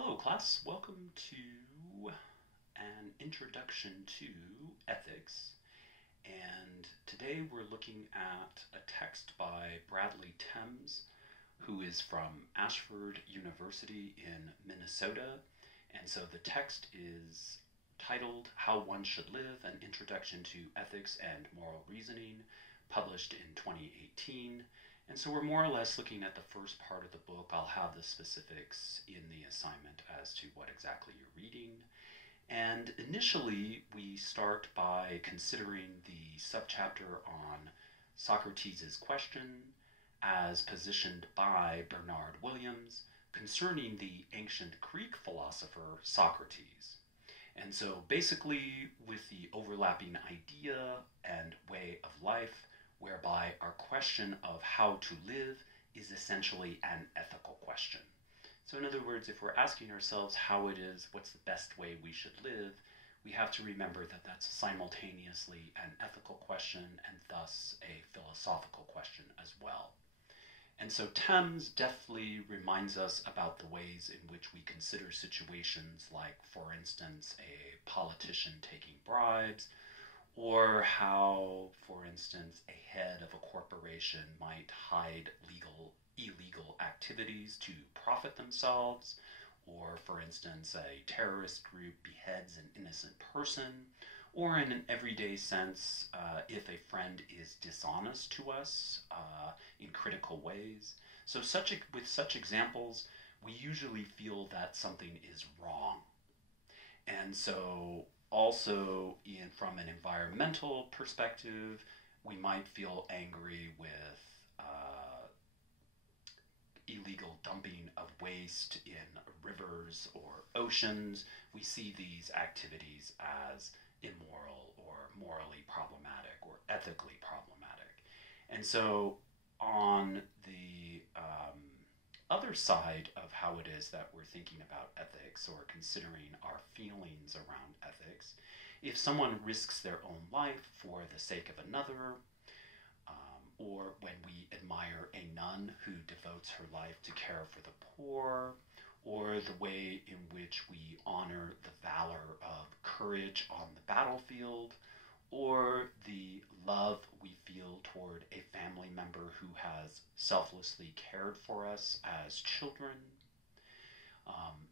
Hello, class. Welcome to an introduction to ethics. And today we're looking at a text by Bradley Thames, who is from Ashford University in Minnesota. And so the text is titled How One Should Live, an Introduction to Ethics and Moral Reasoning, published in 2018. And so we're more or less looking at the first part of the book. I'll have the specifics in the assignment as to what exactly you're reading. And initially, we start by considering the subchapter on Socrates' question as positioned by Bernard Williams concerning the ancient Greek philosopher Socrates. And so basically, with the overlapping idea and way of life, whereby our question of how to live is essentially an ethical question. So in other words, if we're asking ourselves how it is, what's the best way we should live, we have to remember that that's simultaneously an ethical question and thus a philosophical question as well. And so Thames deftly reminds us about the ways in which we consider situations like, for instance, a politician taking bribes, or how, for instance, a head of a corporation might hide illegal activities to profit themselves, or, for instance, a terrorist group beheads an innocent person, or in an everyday sense, if a friend is dishonest to us in critical ways. So with such examples, we usually feel that something is wrong. And so also, from an environmental perspective, we might feel angry with illegal dumping of waste in rivers or oceans. We see these activities as immoral or morally problematic or ethically problematic. And so on the other side of how it is that we're thinking about ethics or considering our feelings around ethics, if someone risks their own life for the sake of another, or when we admire a nun who devotes her life to care for the poor, or the way in which we honor the valor of courage on the battlefield, or the love we feel toward a family member who has selflessly cared for us as children.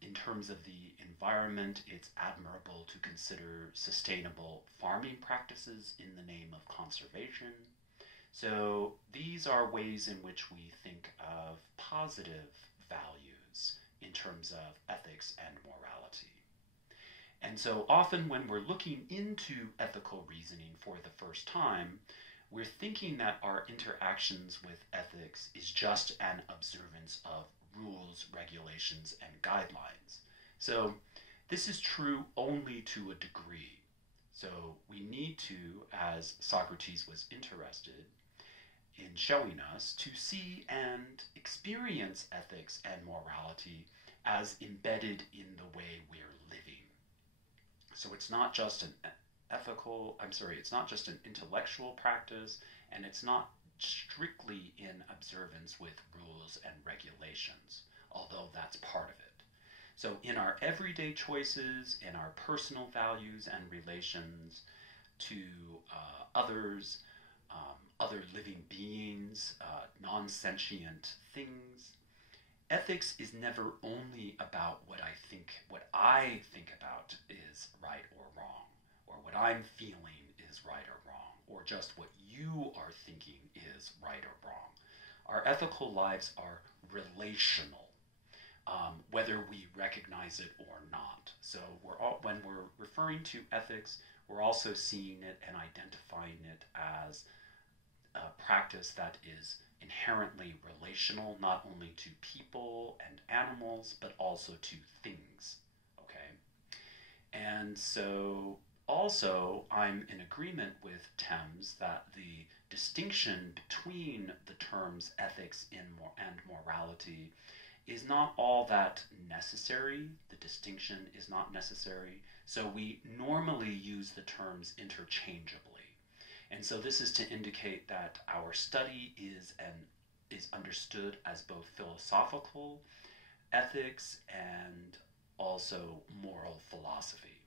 In terms of the environment, it's admirable to consider sustainable farming practices in the name of conservation. So these are ways in which we think of positive values in terms of ethics and morality. And so often when we're looking into ethical reasoning for the first time, we're thinking that our interactions with ethics is just an observance of rules, regulations, and guidelines. So this is true only to a degree. So we need to, as Socrates was interested in showing us, to see and experience ethics and morality as embedded in the way we're living. So it's not just it's not just an intellectual practice, and it's not strictly in observance with rules and regulations, although that's part of it. So in our everyday choices, in our personal values and relations to others, other living beings, non-sentient things, ethics is never only about what I think about is right or wrong, or what I'm feeling is right or wrong, or just what you are thinking is right or wrong. Our ethical lives are relational, whether we recognize it or not. So when we're referring to ethics, we're also seeing it and identifying it as a practice that is inherently relational, not only to people and animals, but also to things. Okay? And so also I'm in agreement with Thames that the distinction between the terms ethics and morality is not all that necessary. The distinction is not necessary. So we normally use the terms interchangeably. And so this is to indicate that our study is understood as both philosophical ethics and also moral philosophy.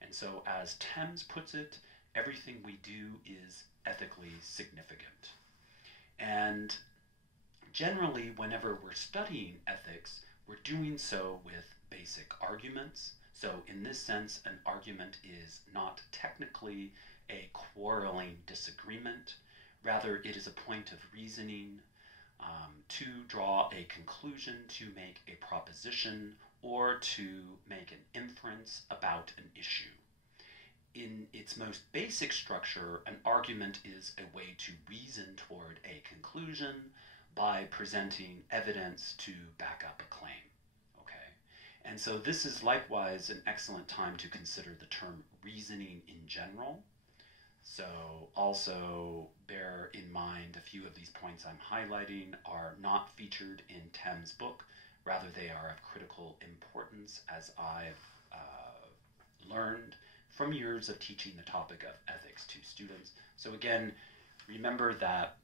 And so, as Thames puts it, everything we do is ethically significant. And generally, whenever we're studying ethics, we're doing so with basic arguments. So, in this sense, an argument is not technically a quarreling disagreement. Rather, it is a point of reasoning to draw a conclusion, to make a proposition, or to make an inference about an issue. In its most basic structure, an argument is a way to reason toward a conclusion by presenting evidence to back up a claim. Okay? And so this is likewise an excellent time to consider the term reasoning in general. So also bear in mind a few of these points I'm highlighting are not featured in Thames' book. Rather, they are of critical importance as I've learned from years of teaching the topic of ethics to students. So again, remember that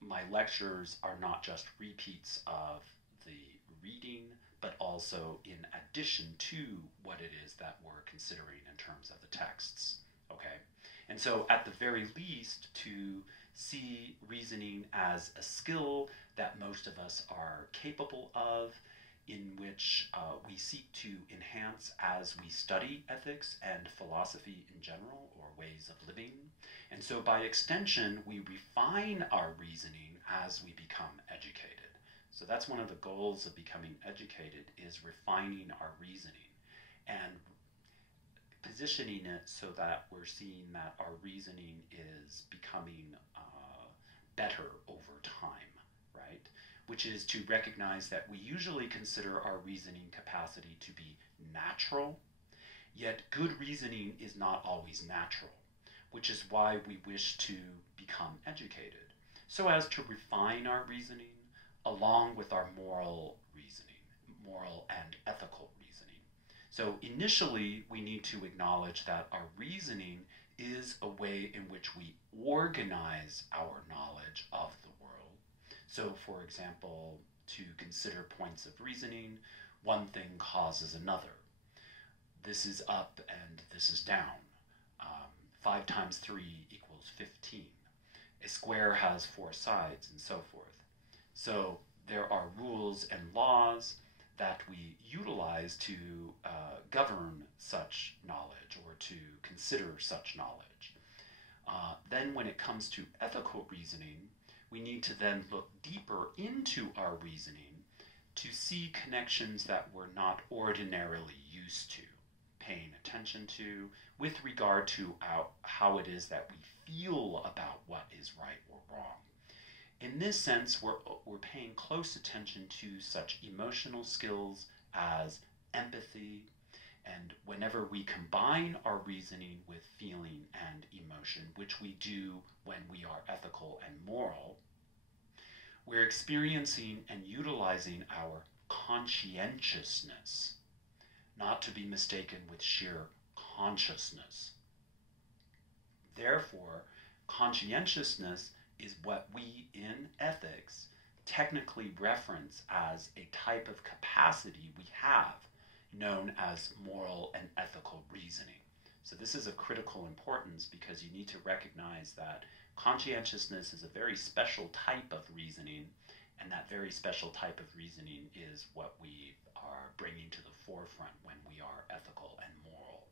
my lectures are not just repeats of the reading, but also in addition to what it is that we're considering in terms of the texts. Okay? And so at the very least, to see reasoning as a skill that most of us are capable of, in which we seek to enhance as we study ethics and philosophy in general, or ways of living. And so by extension, we refine our reasoning as we become educated. So that's one of the goals of becoming educated, is refining our reasoning and positioning it so that we're seeing that our reasoning is becoming better over time, right? Which is to recognize that we usually consider our reasoning capacity to be natural, yet good reasoning is not always natural, which is why we wish to become educated, so as to refine our reasoning along with our moral reasoning, moral and ethical reasoning. So initially, we need to acknowledge that our reasoning is a way in which we organize our knowledge of the world. So, for example, to consider points of reasoning, one thing causes another. This is up and this is down. 5 times 3 equals 15. A square has 4 sides, and so forth. So there are rules and laws that we utilize to govern such knowledge, or to consider such knowledge. Then when it comes to ethical reasoning, we need to then look deeper into our reasoning to see connections that we're not ordinarily used to paying attention to with regard to how it is that we feel about what is right or wrong. In this sense, we're paying close attention to such emotional skills as empathy, and whenever we combine our reasoning with feeling and emotion, which we do when we are ethical and moral, we're experiencing and utilizing our conscientiousness, not to be mistaken with sheer consciousness. Therefore, conscientiousness is what we in ethics technically reference as a type of capacity we have known as moral and ethical reasoning. So this is of critical importance, because you need to recognize that conscientiousness is a very special type of reasoning, and that very special type of reasoning is what we are bringing to the forefront when we are ethical and moral.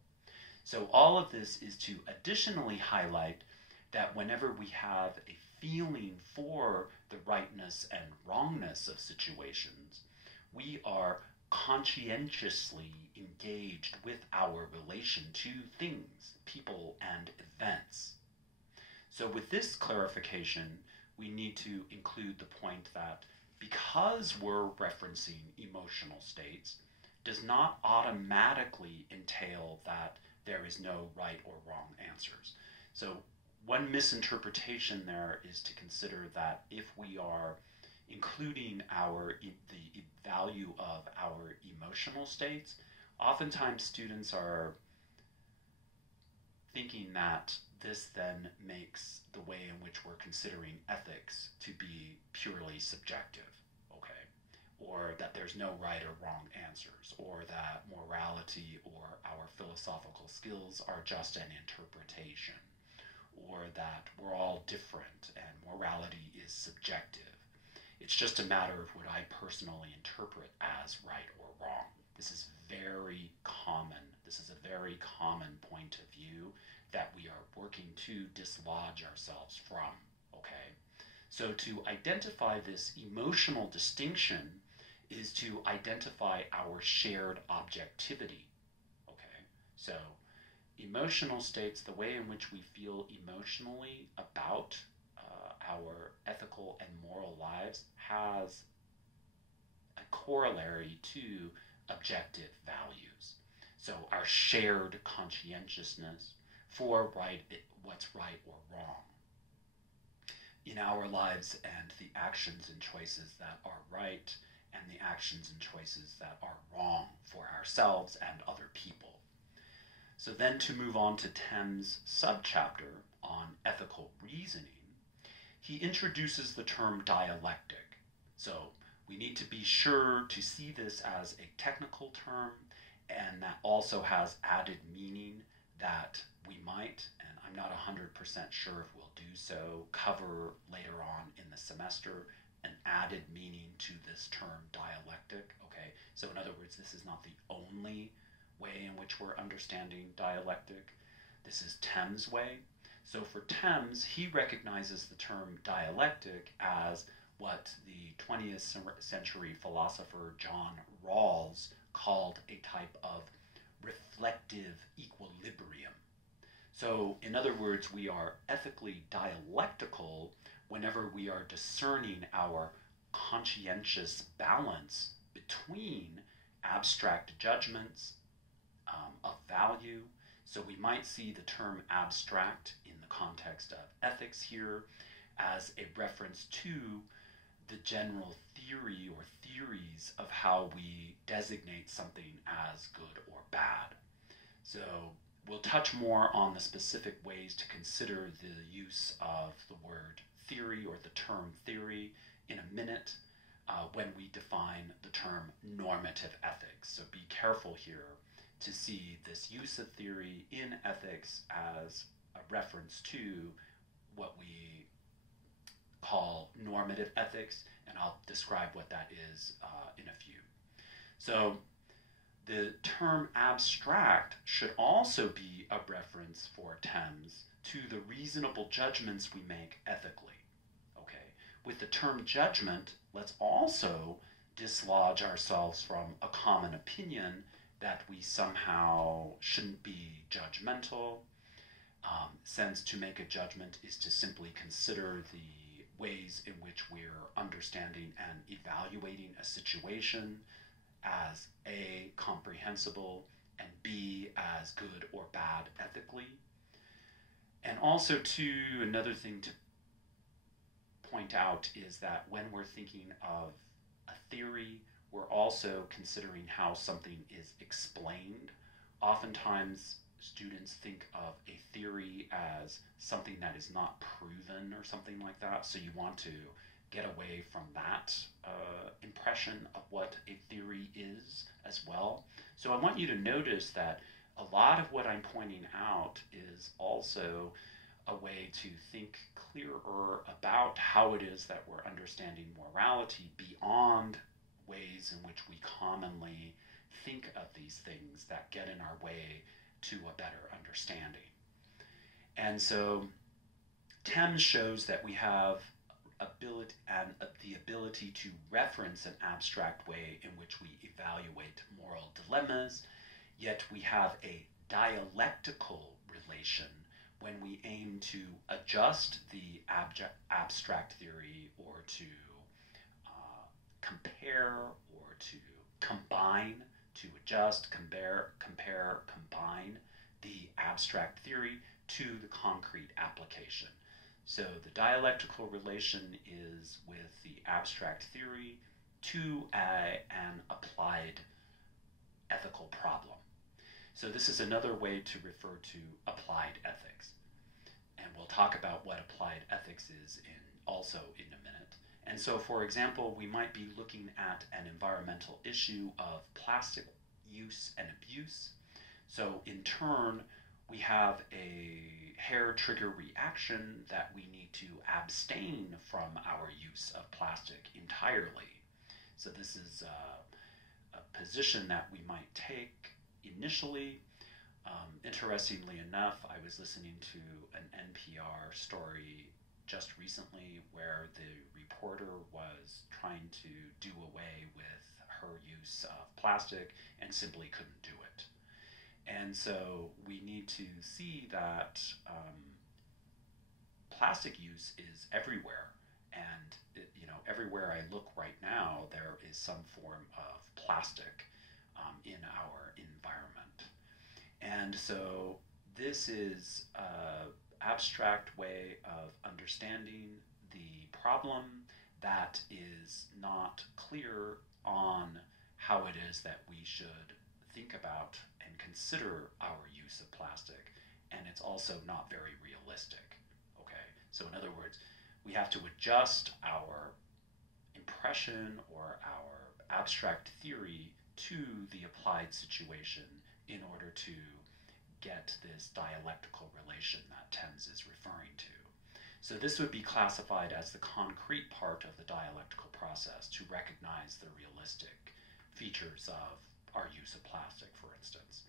So all of this is to additionally highlight that whenever we have a feeling for the rightness and wrongness of situations, we are conscientiously engaged with our relation to things, people, and events. So with this clarification, we need to include the point that because we're referencing emotional states does not automatically entail that there is no right or wrong answers. So one misinterpretation there is to consider that if we are including the value of our emotional states, oftentimes students are thinking that this then makes the way in which we're considering ethics to be purely subjective, okay? or that there's no right or wrong answers, or that morality or our philosophical skills are just an interpretation, or that we're all different and morality is subjective. It's just a matter of what I personally interpret as right or wrong. This is very common. This is a very common point of view that we are working to dislodge ourselves from, okay? So to identify this emotional distinction is to identify our shared objectivity, okay? So emotional states, the way in which we feel emotionally about our ethical and moral lives, has a corollary to objective values. So our shared conscientiousness for what's right or wrong in our lives, and the actions and choices that are right and the actions and choices that are wrong for ourselves and other people. So then, to move on to Thames' subchapter on ethical reasoning, he introduces the term dialectic. So we need to be sure to see this as a technical term, and that also has added meaning that we might, and I'm not 100% sure if we'll do so, cover later on in the semester, an added meaning to this term dialectic, okay? So in other words, this is not the only way in which we're understanding dialectic. This is Thames' way. So for Thames, he recognizes the term dialectic as what the 20th century philosopher John Rawls called a type of reflective equilibrium. So in other words, we are ethically dialectical whenever we are discerning our conscientious balance between abstract judgments of value. So we might see the term abstract in the context of ethics here as a reference to the general theory or theories of how we designate something as good or bad. So we'll touch more on the specific ways to consider the use of the word theory or the term theory in a minute when we define the term normative ethics. So be careful here to see this use of theory in ethics as a reference to what we call normative ethics, and I'll describe what that is in a few. So the term abstract should also be a reference for Thames to the reasonable judgments we make ethically. Okay, with the term judgment, let's also dislodge ourselves from a common opinion that we somehow shouldn't be judgmental, since to make a judgment is to simply consider the ways in which we're understanding and evaluating a situation as A, comprehensible, and B, as good or bad ethically. And also, too, another thing to point out is that when we're thinking of a theory, we're also considering how something is explained. Oftentimes, students think of a theory as something that is not proven or something like that, so you want to get away from that impression of what a theory is as well. So I want you to notice that a lot of what I'm pointing out is also a way to think clearer about how it is that we're understanding morality beyond ways in which we commonly think of these things that get in our way to a better understanding. And so Thames shows that we have the ability to reference an abstract way in which we evaluate moral dilemmas, yet we have a dialectical relation when we aim to adjust the abstract theory or to compare or to combine, to adjust, compare, combine the abstract theory to the concrete application. So the dialectical relation is with the abstract theory to an applied ethical problem. So this is another way to refer to applied ethics. And we'll talk about what applied ethics is also in a minute. And so, for example, we might be looking at an environmental issue of plastic use and abuse. So, in turn, we have a hair trigger reaction that we need to abstain from our use of plastic entirely. So, this is a position that we might take initially. Interestingly enough, I was listening to an NPR story just recently where the reporter was trying to do away with her use of plastic and simply couldn't do it. And so we need to see that plastic use is everywhere. And everywhere I look right now, there is some form of plastic in our environment. And so this is an abstract way of understanding the problem that is not clear on how it is that we should think about and consider our use of plastic. And it's also not very realistic. Okay, so in other words, we have to adjust our impression or our abstract theory to the applied situation in order to get this dialectical relation that Thames is referring to. So this would be classified as the concrete part of the dialectical process to recognize the realistic features of our use of plastic, for instance.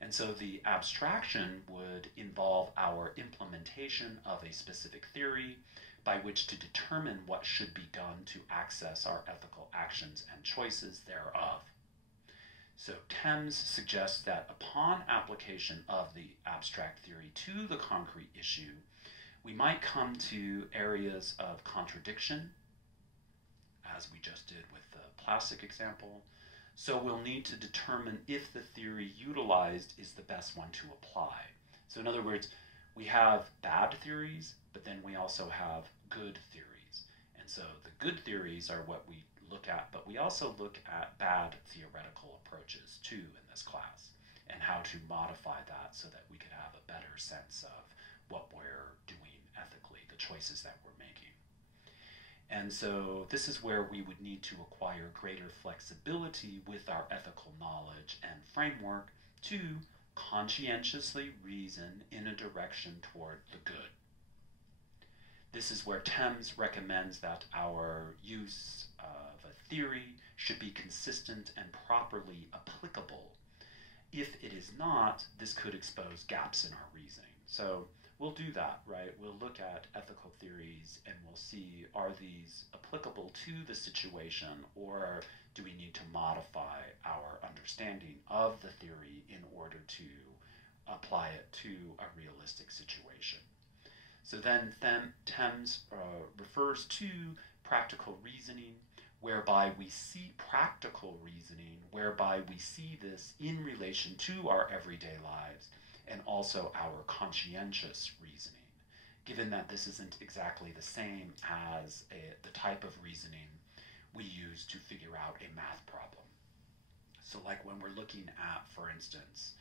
And so the abstraction would involve our implementation of a specific theory by which to determine what should be done to access our ethical actions and choices thereof. So Thames suggests that upon application of the abstract theory to the concrete issue, we might come to areas of contradiction, as we just did with the plastic example. So we'll need to determine if the theory utilized is the best one to apply. So in other words, we have bad theories, but then we also have good theories. And so the good theories are what we look at, but we also look at bad theoretical approaches too in this class, and how to modify that so that we could have a better sense of what we're doing ethically, the choices that we're making. And so this is where we would need to acquire greater flexibility with our ethical knowledge and framework to conscientiously reason in a direction toward the good. This is where Thames recommends that our use of a theory should be consistent and properly applicable. If it is not, this could expose gaps in our reasoning. So we'll do that, right? We'll look at ethical theories and we'll see, are these applicable to the situation, or do we need to modify our understanding of the theory in order to apply it to a realistic situation? So then Thames refers to practical reasoning, whereby we see practical reasoning, whereby we see this in relation to our everyday lives and also our conscientious reasoning, given that this isn't exactly the same as the type of reasoning we use to figure out a math problem. So like when we're looking at, for instance,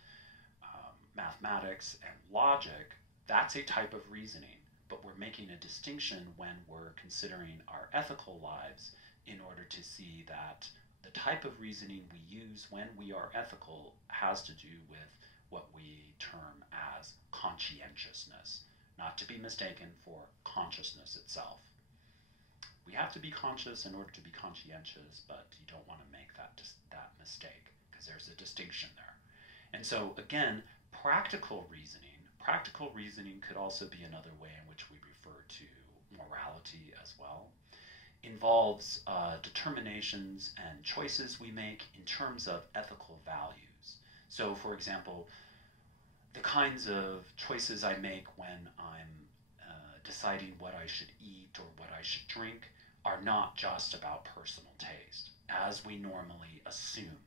mathematics and logic, that's a type of reasoning, but we're making a distinction when we're considering our ethical lives in order to see that the type of reasoning we use when we are ethical has to do with what we term as conscientiousness, not to be mistaken for consciousness itself. We have to be conscious in order to be conscientious, but you don't want to make that mistake, because there's a distinction there. And so again, practical reasoning could also be another way in which we refer to morality as well. Involves determinations and choices we make in terms of ethical values. So for example, the kinds of choices I make when I'm deciding what I should eat or what I should drink are not just about personal taste, as we normally assume.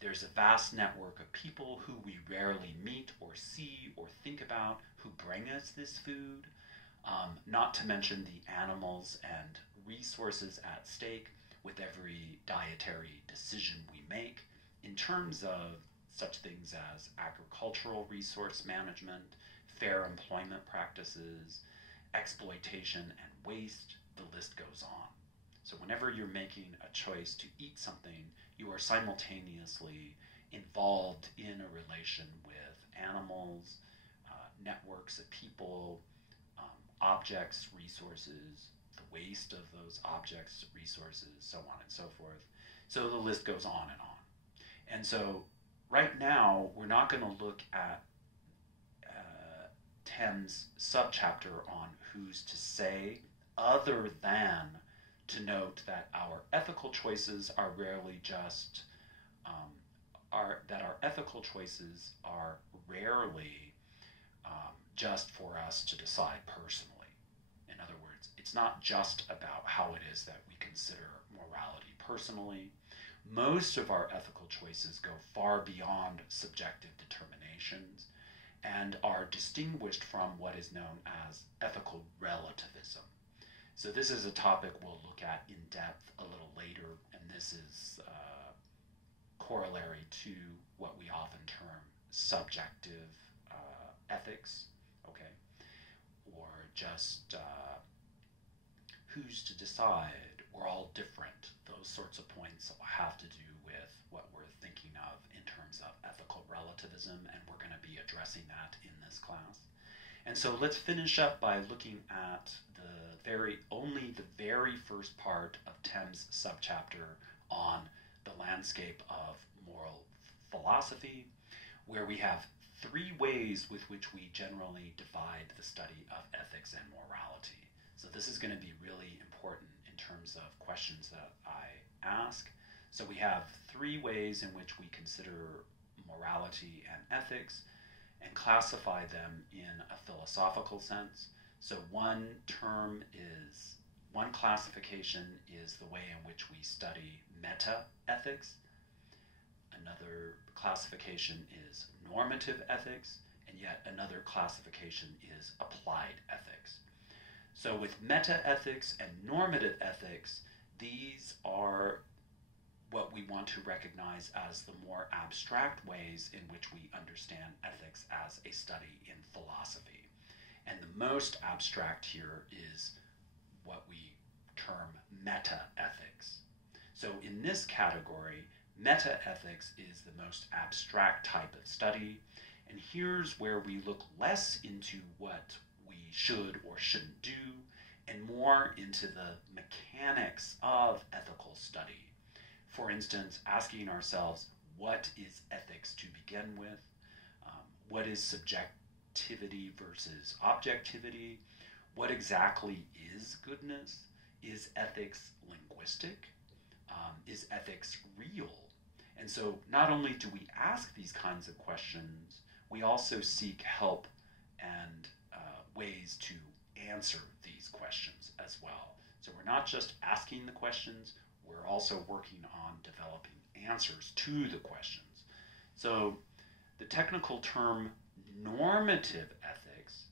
There's a vast network of people who we rarely meet or see or think about who bring us this food, not to mention the animals and resources at stake with every dietary decision we make in terms of such things as agricultural resource management, fair employment practices, exploitation and waste, the list goes on. So whenever you're making a choice to eat something, you are simultaneously involved in a relation with animals, networks of people, objects, resources, the waste of those objects, resources, so on and so forth. So the list goes on and on. And so right now, we're not going to look at Thames' subchapter on who's to say, other than to note that our ethical choices are rarely just our ethical choices are rarely just for us to decide personally. In other words, it's not just about how it is that we consider morality personally. Most of our ethical choices go far beyond subjective determinations and are distinguished from what is known as ethical relativism. So this is a topic we'll look at in depth a little later, and this is corollary to what we often term subjective ethics, okay? Or just who's to decide, we're all different. Those sorts of points have to do with what we're thinking of in terms of ethical relativism, and we're going to be addressing that in this class. And so let's finish up by looking at only the very first part of Thames' subchapter on the landscape of moral philosophy, where we have three ways with which we generally divide the study of ethics and morality. So this is going to be really important in terms of questions that I ask. So we have three ways in which we consider morality and ethics and classify them in a philosophical sense. So one classification is the way in which we study meta-ethics. Another classification is normative ethics, and yet another classification is applied ethics. So with meta-ethics and normative ethics, these are what we want to recognize as the more abstract ways in which we understand ethics as a study in philosophy. And the most abstract here is what we term meta-ethics. So in this category, meta-ethics is the most abstract type of study, and here's where we look less into what we should or shouldn't do, and more into the mechanics of ethical study. For instance, asking ourselves, what is ethics to begin with? What is subjectivity versus objectivity? What exactly is goodness? Is ethics linguistic? Is ethics real? And so not only do we ask these kinds of questions, we also seek help and ways to answer these questions as well. So we're not just asking the questions, we're also working on developing answers to the questions. So the technical term normative ethics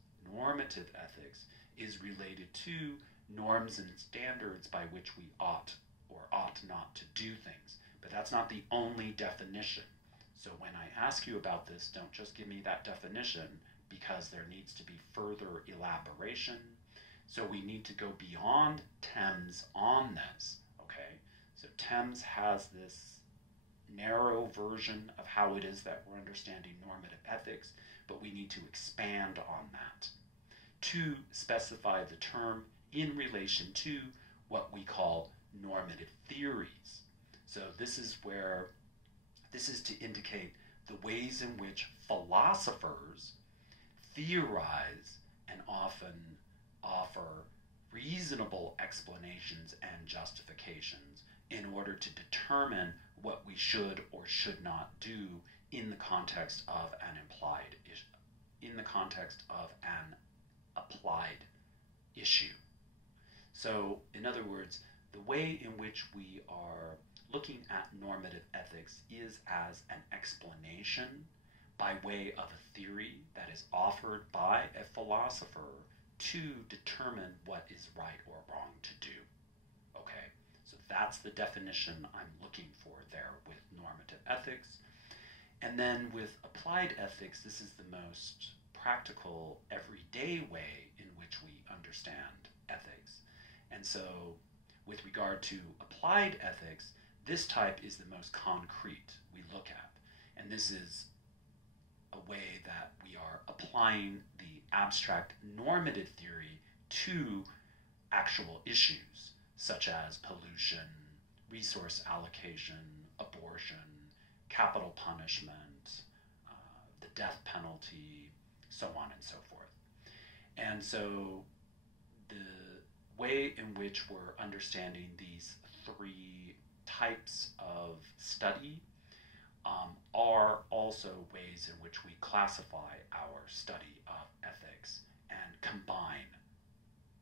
is related to norms and standards by which we ought or ought not to do things. But that's not the only definition. So when I ask you about this, don't just give me that definition, because there needs to be further elaboration. So we need to go beyond Thames on this, okay? So Thames has this narrow version of how it is that we're understanding normative ethics, but we need to expand on that to specify the term in relation to what we call normative theories. So this is to indicate the ways in which philosophers theorize and often offer reasonable explanations and justifications in order to determine what we should or should not do in the context of an applied issue. So, in other words, the way in which we are looking at normative ethics is as an explanation by way of a theory that is offered by a philosopher to determine what is right or wrong to do. Okay, so that's the definition I'm looking for there with normative ethics. And then with applied ethics, this is the most practical, everyday way in which we understand ethics. And so with regard to applied ethics, this type is the most concrete we look at. And this is a way that we are applying the abstract normative theory to actual issues, such as pollution, resource allocation, abortion, capital punishment, the death penalty, so on and so forth. And so the way in which we're understanding these three types of study are also ways in which we classify our study of ethics and combine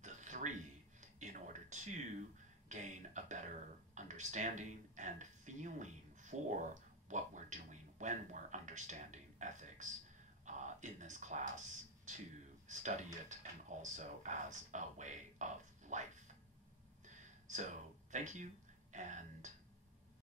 the three in order to gain a better understanding and feeling for what we're doing when we're understanding ethics in this class, to study it and also as a way of life. So thank you, and